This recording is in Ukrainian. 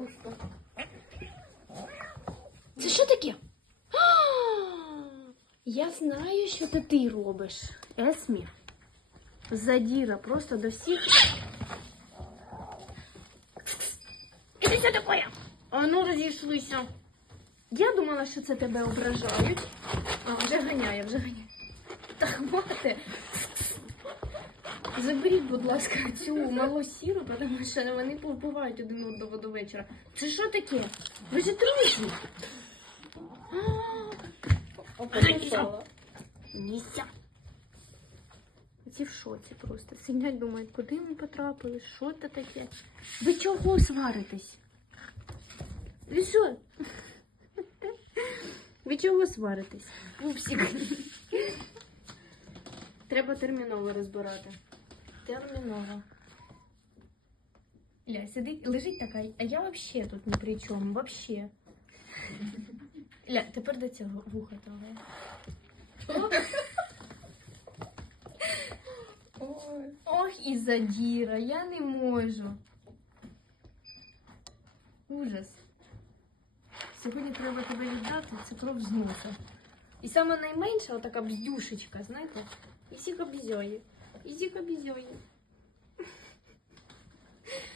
Ігрушка. Це що таке? Я знаю, що це ти робиш. Есмі. Задіра просто до всіх. Іди що таке? А ну розійшлися. Я думала, що це тебе ображають. А, вже ганяє, вже ганяє. Так мати. Заберіть, будь ласка, цю малу сіру, тому що вони повбивають один одного до вечора. Це що таке? Ви ж друзі. Описала. Місця. Ці в шоці просто. Сидять, думають, куди ми потрапили, що це таке. Ви чого сваритесь? Ви що? Ви чого сваритесь? Пупсик. Треба терміново розбирати. Терміново. Ля, сидить, лежить така, а я вообще тут ні при чому, вообще. Ля, тепер до цього вуха трогає. Ой. Ох, і задіра, я не можу. Ужас. Сьогодні треба тебе віддати, це кров з носа. І саме найменша отака бздюшечка, знаєте? І всіх обізьої. І к обізьої.